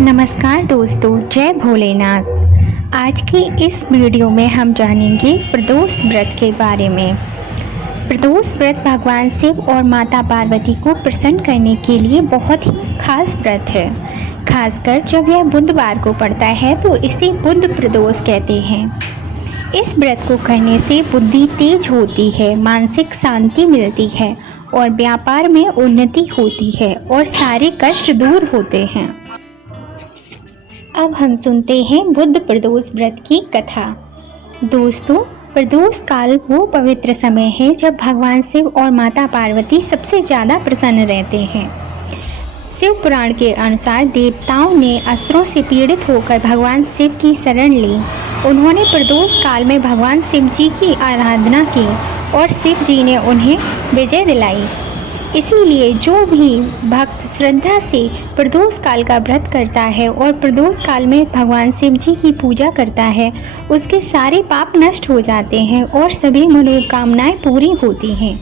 नमस्कार दोस्तों, जय भोलेनाथ। आज की इस वीडियो में हम जानेंगे प्रदोष व्रत के बारे में। प्रदोष व्रत भगवान शिव और माता पार्वती को प्रसन्न करने के लिए बहुत ही खास व्रत है। खासकर जब यह बुधवार को पड़ता है तो इसे बुध प्रदोष कहते हैं। इस व्रत को करने से बुद्धि तेज होती है, मानसिक शांति मिलती है और व्यापार में उन्नति होती है और सारे कष्ट दूर होते हैं। अब हम सुनते हैं बुध प्रदोष व्रत की कथा। दोस्तों, प्रदोष काल वो पवित्र समय है जब भगवान शिव और माता पार्वती सबसे ज़्यादा प्रसन्न रहते हैं। शिव पुराण के अनुसार देवताओं ने असुरों से पीड़ित होकर भगवान शिव की शरण ली। उन्होंने प्रदोष काल में भगवान शिव जी की आराधना की और शिव जी ने उन्हें विजय दिलाई। इसीलिए जो भी भक्त श्रद्धा से प्रदोष काल का व्रत करता है और प्रदोष काल में भगवान शिव जी की पूजा करता है, उसके सारे पाप नष्ट हो जाते हैं और सभी मनोकामनाएं पूरी होती हैं।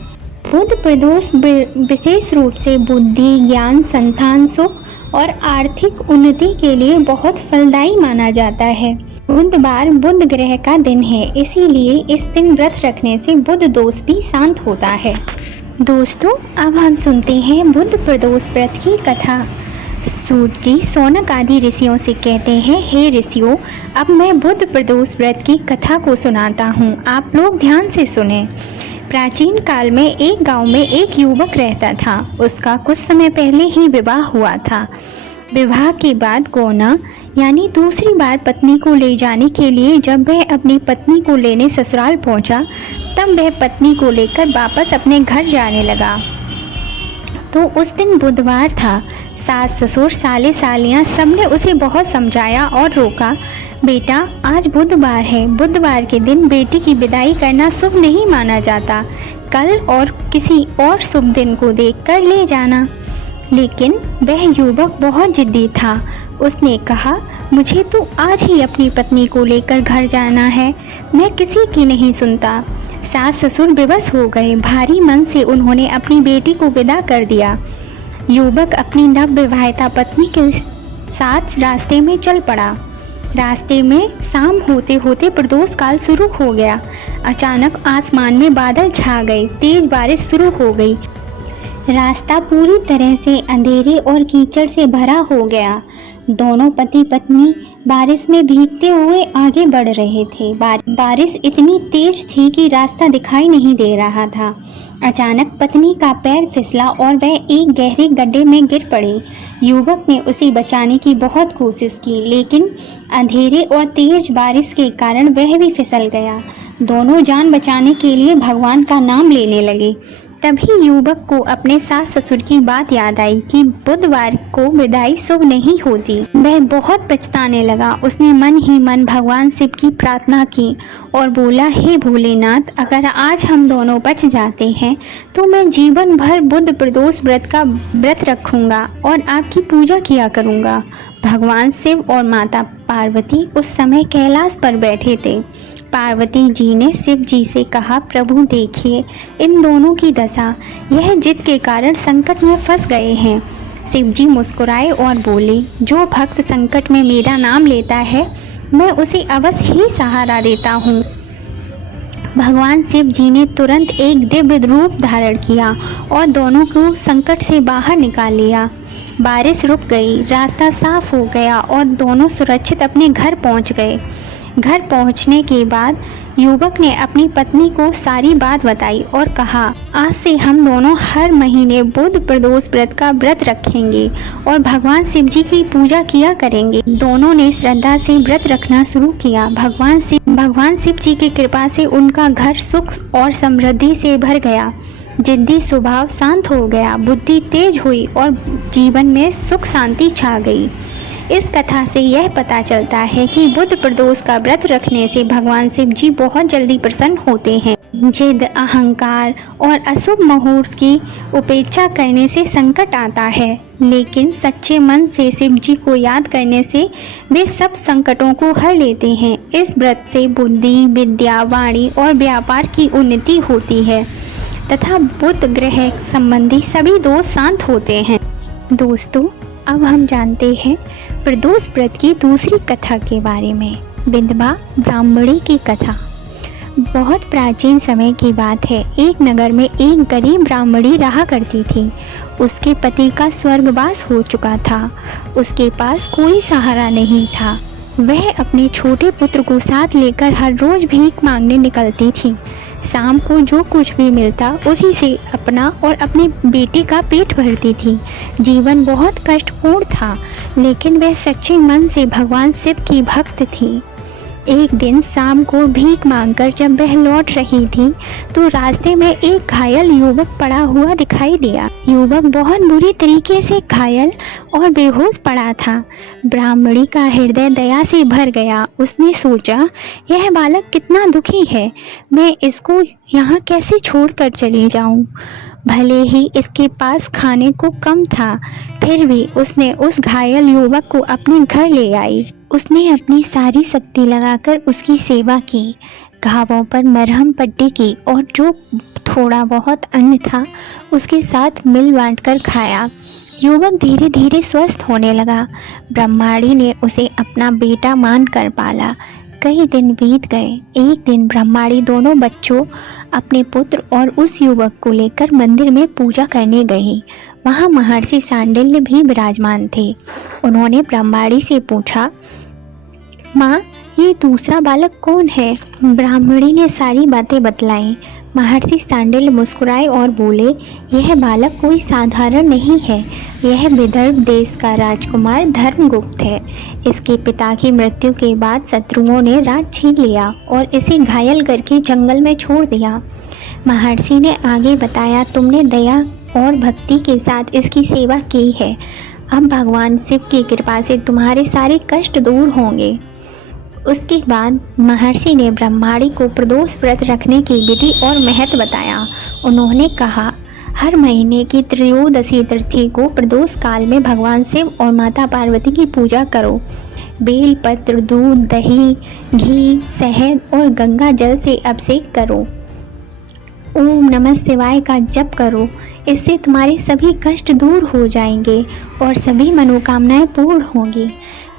बुध प्रदोष विशेष रूप से बुद्धि, ज्ञान, संतान सुख और आर्थिक उन्नति के लिए बहुत फलदायी माना जाता है। बुधवार बुध ग्रह का दिन है, इसीलिए इस दिन व्रत रखने से बुध दोष भी शांत होता है। दोस्तों, अब हम सुनते हैं बुध प्रदोष व्रत की कथा। सूत जी शौनक आदि ऋषियों से कहते हैं, हे ऋषियों, अब मैं बुध प्रदोष व्रत की कथा को सुनाता हूँ, आप लोग ध्यान से सुने। प्राचीन काल में एक गांव में एक युवक रहता था। उसका कुछ समय पहले ही विवाह हुआ था। विवाह के बाद गौना यानी दूसरी बार पत्नी को ले जाने के लिए जब वह अपनी पत्नी को लेने ससुराल पहुंचा, तब वह पत्नी को लेकर वापस अपने घर जाने लगा। तो उस दिन बुधवार था। सास ससुर साले सालियाँ सबने उसे बहुत समझाया और रोका, बेटा आज बुधवार है, बुधवार के दिन बेटी की विदाई करना शुभ नहीं माना जाता, कल और किसी और शुभ दिन को देखकर ले जाना। लेकिन वह युवक बहुत जिद्दी था। उसने कहा, मुझे तो आज ही अपनी पत्नी को लेकर घर जाना है, मैं किसी की नहीं सुनता। सास ससुर विवश हो गए। भारी मन से उन्होंने अपनी बेटी को विदा कर दिया। युवक अपनी नवविवाहिता पत्नी के साथ रास्ते में चल पड़ा। रास्ते में शाम होते होते प्रदोष काल शुरू हो गया। अचानक आसमान में बादल छा गए, तेज बारिश शुरू हो गई। रास्ता पूरी तरह से अंधेरे और कीचड़ से भरा हो गया। दोनों पति पत्नी बारिश में भीगते हुए आगे बढ़ रहे थे। बारिश इतनी तेज थी कि रास्ता दिखाई नहीं दे रहा था। अचानक पत्नी का पैर फिसला और वह एक गहरे गड्ढे में गिर पड़ी। युवक ने उसे बचाने की बहुत कोशिश की, लेकिन अंधेरे और तेज बारिश के कारण वह भी फिसल गया। दोनों जान बचाने के लिए भगवान का नाम लेने लगे। तभी युवक को अपने सास ससुर की बात याद आई कि बुधवार को विदाई शुभ नहीं होती। वह बहुत पछताने लगा। उसने मन ही मन भगवान शिव की प्रार्थना की और बोला, हे भोलेनाथ, अगर आज हम दोनों बच जाते हैं तो मैं जीवन भर बुध प्रदोष व्रत का व्रत रखूंगा और आपकी पूजा किया करूंगा। भगवान शिव और माता पार्वती उस समय कैलाश पर बैठे थे। पार्वती जी ने शिव जी से कहा, प्रभु देखिए इन दोनों की दशा, यह जिद के कारण संकट में फंस गए हैं। शिव जी मुस्कुराए और बोले, जो भक्त संकट में मेरा नाम लेता है मैं उसे अवश्य ही सहारा देता हूँ। भगवान शिव जी ने तुरंत एक दिव्य रूप धारण किया और दोनों को संकट से बाहर निकाल लिया। बारिश रुक गई, रास्ता साफ हो गया और दोनों सुरक्षित अपने घर पहुँच गए। घर पहुंचने के बाद युवक ने अपनी पत्नी को सारी बात बताई और कहा, आज से हम दोनों हर महीने बुध प्रदोष व्रत का व्रत रखेंगे और भगवान शिव जी की पूजा किया करेंगे। दोनों ने श्रद्धा से व्रत रखना शुरू किया। भगवान शिव जी की कृपा से उनका घर सुख और समृद्धि से भर गया। जिद्दी स्वभाव शांत हो गया, बुद्धि तेज हुई और जीवन में सुख शांति छा गई। इस कथा से यह पता चलता है कि बुध प्रदोष का व्रत रखने से भगवान शिव जी बहुत जल्दी प्रसन्न होते हैं। जिद, अहंकार और अशुभ मुहूर्त की उपेक्षा करने से संकट आता है, लेकिन सच्चे मन से शिव जी को याद करने से वे सब संकटों को हर लेते हैं। इस व्रत से बुद्धि, विद्या, वाणी और व्यापार की उन्नति होती है तथा बुध ग्रह संबंधी सभी दोष शांत होते हैं। दोस्तों, अब हम जानते हैं प्रदोष व्रत की दूसरी कथा के बारे में, विधवा ब्राह्मणी की कथा। बहुत प्राचीन समय की बात है। एक नगर में एक गरीब ब्राह्मणी रहा करती थी। उसके पति का स्वर्गवास हो चुका था। उसके पास कोई सहारा नहीं था। वह अपने छोटे पुत्र को साथ लेकर हर रोज भीख मांगने निकलती थी। शाम को जो कुछ भी मिलता उसी से अपना और अपने बेटे का पेट भरती थी। जीवन बहुत कष्टपूर्ण था, लेकिन वह सच्चे मन से भगवान शिव की भक्त थी। एक दिन शाम को भीख मांगकर जब वह लौट रही थी तो रास्ते में एक घायल युवक पड़ा हुआ दिखाई दिया। युवक बहुत बुरी तरीके से घायल और बेहोश पड़ा था। ब्राह्मणी का हृदय दया से भर गया। उसने सोचा, यह बालक कितना दुखी है, मैं इसको यहाँ कैसे छोड़कर चली जाऊँ। भले ही इसके पास खाने को कम था, फिर भी उसने उस घायल युवक को अपने घर ले आई। उसने अपनी सारी शक्ति लगाकर उसकी सेवा की, घावों पर मरहम पट्टी की और जो थोड़ा बहुत अन्न था उसके साथ मिल बांटकर खाया। युवक धीरे धीरे स्वस्थ होने लगा। ब्रह्माणी ने उसे अपना बेटा मानकर पाला। कई दिन बीत गए। एक दिन ब्रह्माणी दोनों बच्चों, अपने पुत्र और उस युवक को लेकर मंदिर में पूजा करने गई। वहाँ महर्षि सांडिल्य भी विराजमान थे। उन्होंने ब्रह्माणी से पूछा, माँ, ये दूसरा बालक कौन है? ब्राह्मणी ने सारी बातें बतलाई। महर्षि सांडिल्य मुस्कुराए और बोले, यह बालक कोई साधारण नहीं है। यह विदर्भ देश का राजकुमार धर्मगुप्त है। इसके पिता की मृत्यु के बाद शत्रुओं ने राज छीन लिया और इसे घायल करके जंगल में छोड़ दिया। महर्षि ने आगे बताया, तुमने दया और भक्ति के साथ इसकी सेवा की है। अब भगवान शिव की कृपा से तुम्हारे सारे कष्ट दूर होंगे। उसके बाद महर्षि ने ब्रह्माणी को प्रदोष व्रत रखने की विधि और महत्व बताया। उन्होंने कहा, हर महीने की त्रयोदशी तिथि को प्रदोष काल में भगवान शिव और माता पार्वती की पूजा करो। बेल पत्र, दूध, दही, घी, शहद और गंगा जल से अभिषेक करो। ओम नमः शिवाय का जप करो। इससे तुम्हारे सभी कष्ट दूर हो जाएंगे और सभी मनोकामनाएं पूर्ण होंगी।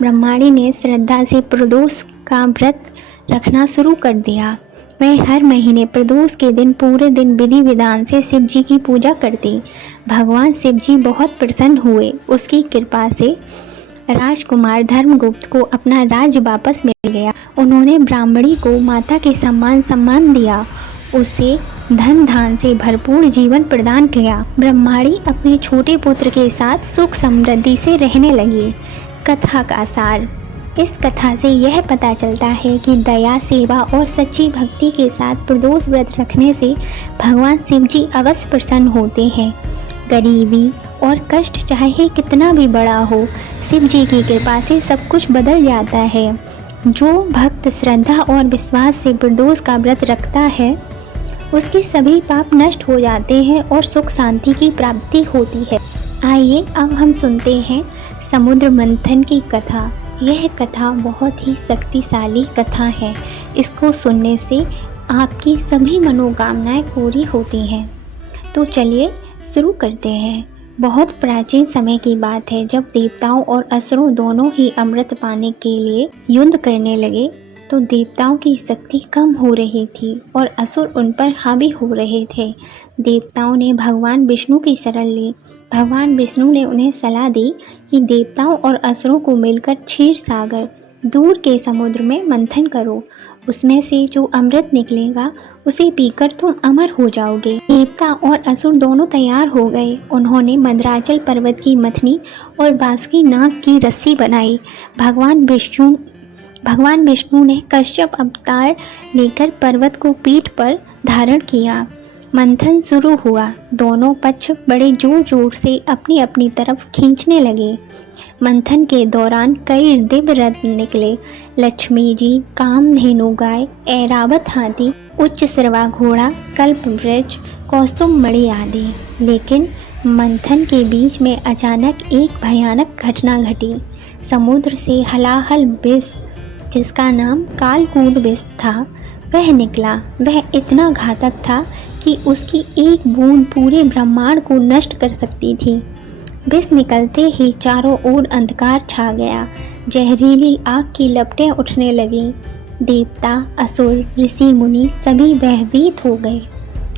ब्रह्माणी ने श्रद्धा से प्रदोष का व्रत रखना शुरू कर दिया। वह हर महीने प्रदोष के दिन पूरे दिन विधि विधान से शिव जी की पूजा करती। भगवान शिव जी बहुत प्रसन्न हुए। उसकी कृपा से राजकुमार धर्मगुप्त को अपना राज्य वापस मिल गया। उन्होंने ब्राह्मणी को माता के सम्मान दिया, उसे धन धान से भरपूर जीवन प्रदान किया। ब्रह्माणी अपने छोटे पुत्र के साथ सुख समृद्धि से रहने लगी। कथा का सार। इस कथा से यह पता चलता है कि दया, सेवा और सच्ची भक्ति के साथ प्रदोष व्रत रखने से भगवान शिव जी अवश्य प्रसन्न होते हैं। गरीबी और कष्ट चाहे कितना भी बड़ा हो, शिव जी की कृपा से सब कुछ बदल जाता है। जो भक्त श्रद्धा और विश्वास से प्रदोष का व्रत रखता है, उसके सभी पाप नष्ट हो जाते हैं और सुख शांति की प्राप्ति होती है। आइए अब हम सुनते हैं समुद्र मंथन की कथा। यह कथा बहुत ही शक्तिशाली कथा है। इसको सुनने से आपकी सभी मनोकामनाएं पूरी होती हैं। तो चलिए शुरू करते हैं। बहुत प्राचीन समय की बात है, जब देवताओं और असुरों दोनों ही अमृत पाने के लिए युद्ध करने लगे तो देवताओं की शक्ति कम हो रही थी और असुर उन पर हावी हो रहे थे। देवताओं ने भगवान विष्णु की शरण ली। भगवान विष्णु ने उन्हें सलाह दी कि देवताओं और असुरों को मिलकर क्षीर सागर दूर के समुद्र में मंथन करो। उसमें से जो अमृत निकलेगा उसे पीकर तुम अमर हो जाओगे। देवता और असुर दोनों तैयार हो गए। उन्होंने मंदराचल पर्वत की मथनी और बासुकी नाग की रस्सी बनाई। भगवान विष्णु ने कश्यप अवतार लेकर पर्वत को पीठ पर धारण किया। मंथन शुरू हुआ। दोनों पक्ष बड़े जोर जोर से अपनी अपनी तरफ खींचने लगे। मंथन के दौरान कई दिव्य रथ निकले। लक्ष्मी जी, कामधेनु गाय, ऐरावत हाथी, उच्च सिरवा घोड़ा, कल्पवृक्ष, कौस्तुभ मणि आदि। लेकिन मंथन के बीच में अचानक एक भयानक घटना घटी। समुद्र से हलाहल विष, जिसका नाम कालकूट विष था, वह निकला। वह इतना घातक था कि उसकी एक बूंद पूरे ब्रह्मांड को नष्ट कर सकती थी। विष निकलते ही चारों ओर अंधकार छा गया। जहरीली आग की लपटें उठने लगीं। देवता, असुर, ऋषि मुनि सभी भयभीत हो गए।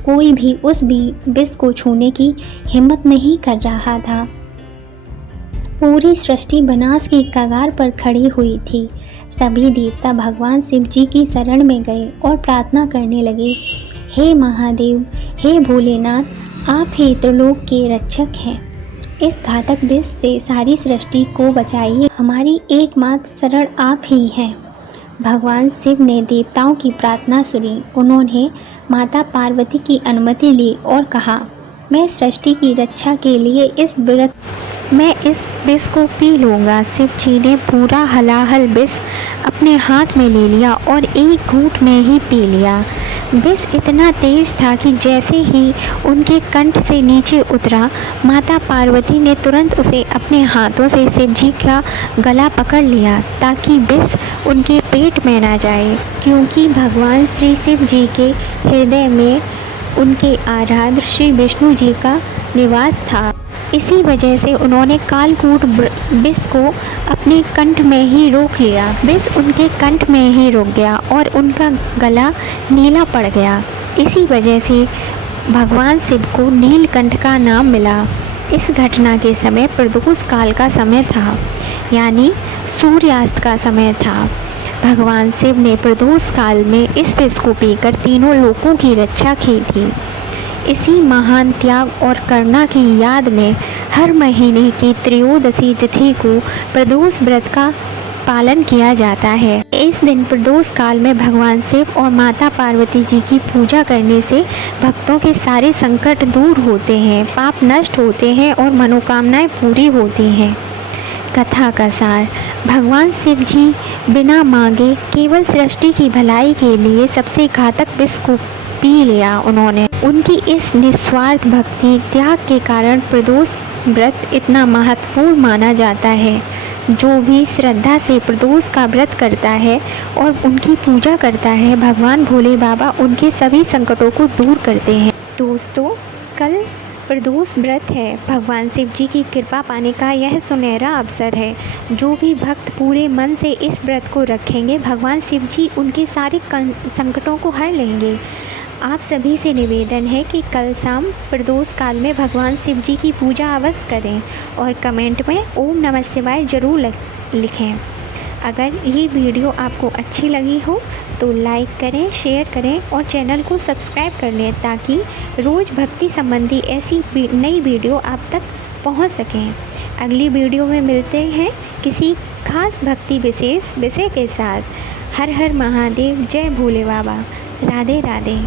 कोई भी उस विष को छूने की हिम्मत नहीं कर रहा था। पूरी सृष्टि विनाश की कगार पर खड़ी हुई थी। सभी देवता भगवान शिव जी की शरण में गए और प्रार्थना करने लगे, हे महादेव, हे भोलेनाथ, आप ही त्रिलोक के रक्षक हैं। इस घातक विष से सारी सृष्टि को बचाइए। हमारी एकमात्र शरण आप ही हैं। भगवान शिव ने देवताओं की प्रार्थना सुनी। उन्होंने माता पार्वती की अनुमति ली और कहा, मैं सृष्टि की रक्षा के लिए इस विष को पी लूँगा। शिव जी ने पूरा हलाहल विष अपने हाथ में ले लिया और एक घूंट में ही पी लिया। विष इतना तेज था कि जैसे ही उनके कंठ से नीचे उतरा, माता पार्वती ने तुरंत उसे अपने हाथों से शिव जी का गला पकड़ लिया ताकि विष उनके पेट में ना जाए, क्योंकि भगवान श्री शिव जी के हृदय में उनके आराध्य श्री विष्णु जी का निवास था। इसी वजह से उन्होंने कालकूट विष को अपने कंठ में ही रोक लिया। विष उनके कंठ में ही रुक गया और उनका गला नीला पड़ गया। इसी वजह से भगवान शिव को नीलकंठ का नाम मिला। इस घटना के समय प्रदोष काल का समय था, यानी सूर्यास्त का समय था। भगवान शिव ने प्रदोष काल में इस विष को पीकर तीनों लोकों की रक्षा की थी। इसी महान त्याग और करुणा की याद में हर महीने की त्रयोदशी तिथि को प्रदोष व्रत का पालन किया जाता है। इस दिन प्रदोष काल में भगवान शिव और माता पार्वती जी की पूजा करने से भक्तों के सारे संकट दूर होते हैं, पाप नष्ट होते हैं और मनोकामनाएं पूरी होती हैं। कथा का सार, भगवान शिव जी बिना मांगे केवल सृष्टि की भलाई के लिए सबसे घातक विष को पी लिया। उन्होंने उनकी इस निस्वार्थ भक्ति त्याग के कारण प्रदोष व्रत इतना महत्वपूर्ण माना जाता है। जो भी श्रद्धा से प्रदोष का व्रत करता है और उनकी पूजा करता है, भगवान भोले बाबा उनके सभी संकटों को दूर करते हैं। दोस्तों, कल प्रदोष व्रत है। भगवान शिव जी की कृपा पाने का यह सुनहरा अवसर है। जो भी भक्त पूरे मन से इस व्रत को रखेंगे, भगवान शिव जी उनके सारे संकटों को हर लेंगे। आप सभी से निवेदन है कि कल शाम प्रदोष काल में भगवान शिव जी की पूजा अवश्य करें और कमेंट में ओम नमः शिवाय ज़रूर लिखें। अगर ये वीडियो आपको अच्छी लगी हो तो लाइक करें, शेयर करें और चैनल को सब्सक्राइब कर लें ताकि रोज़ भक्ति संबंधी ऐसी नई वीडियो आप तक पहुंच सकें। अगली वीडियो में मिलते हैं किसी खास भक्ति विशेष विषय के साथ। हर हर महादेव, जय भोले बाबा, राधे राधे।